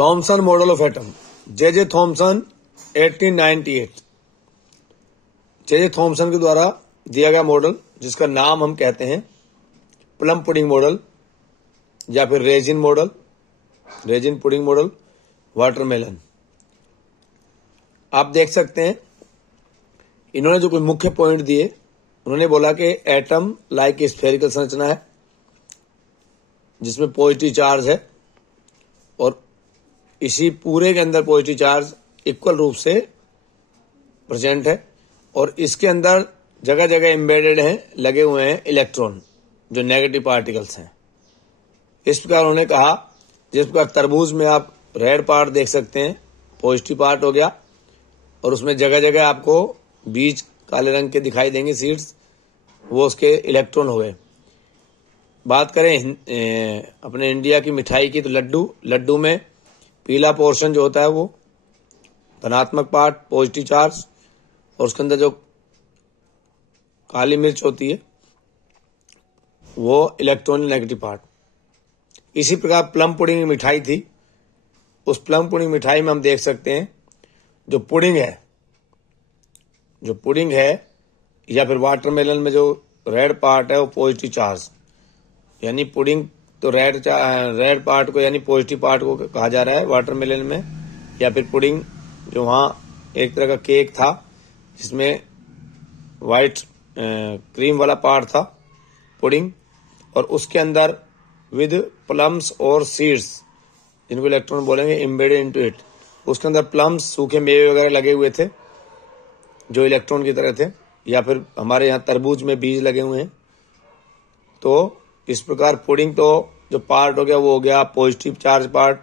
Thompson model of atom, J Thomson 1898। J Thomson के द्वारा दिया गया मॉडल, जिसका नाम हम कहते हैं प्लम पुडिंग मॉडल या फिर resin model, resin pudding model, watermelon. आप देख सकते हैं इन्होंने जो कोई मुख्य पॉइंट दिए, उन्होंने बोला कि एटम लाइक स्फेरिकल संरचना है जिसमें पॉजिटिव चार्ज है और इसी पूरे के अंदर पॉजिटिव चार्ज इक्वल रूप से प्रेजेंट है और इसके अंदर जगह जगह एम्बेडेड हैं, लगे हुए हैं इलेक्ट्रॉन जो नेगेटिव पार्टिकल्स हैं। इस प्रकार उन्होंने कहा, जिस प्रकार तरबूज में आप रेड पार्ट देख सकते हैं, पॉजिटिव पार्ट हो गया और उसमें जगह जगह आपको बीज काले रंग के दिखाई देंगे, सीड्स, वो उसके इलेक्ट्रॉन हो गए। बात करें अपने इंडिया की मिठाई की, तो लड्डू में पीला पोर्शन जो होता है वो धनात्मक पार्ट, पॉजिटिव चार्ज, और उसके अंदर जो काली मिर्च होती है वो इलेक्ट्रॉन नेगेटिव पार्ट। इसी प्रकार प्लम पुडिंग की मिठाई थी, उस प्लम पुडिंग मिठाई में हम देख सकते हैं जो पुडिंग है या फिर वाटरमेलन में जो रेड पार्ट है वो पॉजिटिव चार्ज, यानी पुडिंग तो रेड पार्ट को यानी पॉजिटिव पार्ट को कहा जा रहा है वाटरमेलन में, या फिर पुडिंग जो वहां एक तरह का केक था जिसमें व्हाइट क्रीम वाला पार्ट था पुडिंग, और उसके अंदर विद प्लम्स और सीड्स, जिनको इलेक्ट्रॉन बोलेंगे, एम्बेडेड इनटू इट। उसके अंदर प्लम्स, सूखे मेवे वगैरह लगे हुए थे जो इलेक्ट्रॉन की तरह थे, या फिर हमारे यहाँ तरबूज में बीज लगे हुए हैं। तो इस प्रकार पुडिंग तो जो पार्ट हो गया वो हो गया पॉजिटिव चार्ज पार्ट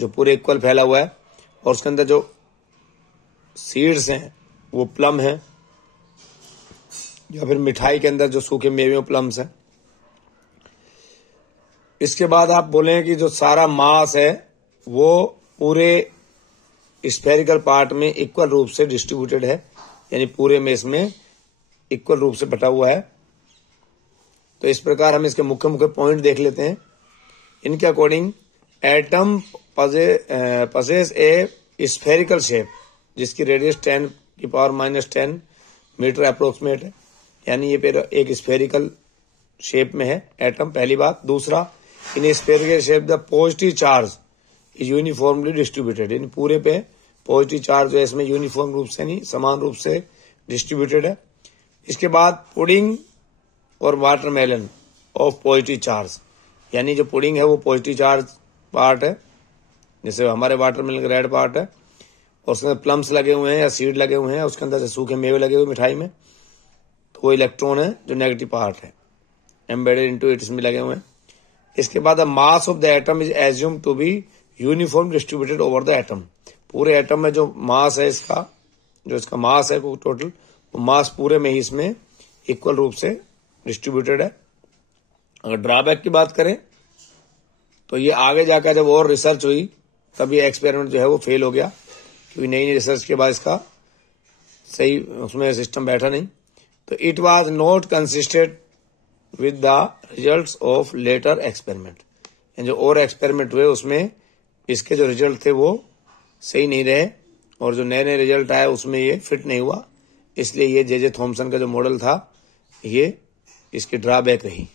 जो पूरे इक्वल फैला हुआ है, और उसके अंदर जो सीड्स हैं वो प्लम है, या फिर मिठाई के अंदर जो सूखे मेवे प्लम्स हैं। इसके बाद आप बोलें कि जो सारा मास है वो पूरे स्फेरिकल पार्ट में इक्वल रूप से डिस्ट्रीब्यूटेड है, यानी पूरे में इसमें इक्वल रूप से बटा हुआ है। तो इस प्रकार हम इसके मुख्य मुख्य पॉइंट देख लेते हैं। इनके अकॉर्डिंग एटम पजेस ए स्फेरिकल शेप जिसकी रेडियस 10⁻⁻10 मीटर अप्रोक्सीमेट है, यानी ये एक स्फेरिकल शेप में है एटम, पहली बात। दूसरा, in spherical shape the positive charge is uniformly distributed, इन पूरे पे पॉजिटिव चार्ज जो है इसमें यूनिफॉर्म रूप से नहीं, समान रूप से डिस्ट्रीब्यूटेड है। इसके बाद पुडिंग और वाटरमेलन ऑफ पॉजिटिव चार्ज, यानी जो पुडिंग है वो पॉजिटिव चार्ज पार्ट है, जैसे हमारे वाटरमेलन का रेड पार्ट है, और उसके अंदर प्लम्स लगे हुए हैं या सीड लगे हुए हैं, उसके अंदर से सूखे मेवे लगे हुए मिठाई में, तो वो इलेक्ट्रॉन है जो नेगेटिव पार्ट है, एम्बेडेड इनटू इट, इसमें लगे हुए हैं। इसके बाद the mass of the atom is assume to be uniform distributed over the atom, पूरे एटम में जो मास है इसका, जो इसका मास है वो टोटल, वो मास पूरे में ही इसमें इक्वल रूप से डिस्ट्रीब्यूटेड है। अगर ड्रॉबैक की बात करें तो ये आगे जाकर जब और रिसर्च हुई तब ये एक्सपेरिमेंट जो है वो फेल हो गया, क्योंकि नई रिसर्च के बाद इसका सही उसमें सिस्टम बैठा नहीं। तो it was not consistent with the results of later experiment, जो और एक्सपेरिमेंट हुए उसमें इसके जो रिजल्ट थे वो सही नहीं रहे, और जो नए नए रिजल्ट आए उसमें ये फिट नहीं हुआ, इसलिए ये जे थॉमसन का जो मॉडल था ये इसकी ड्रॉबैक रही।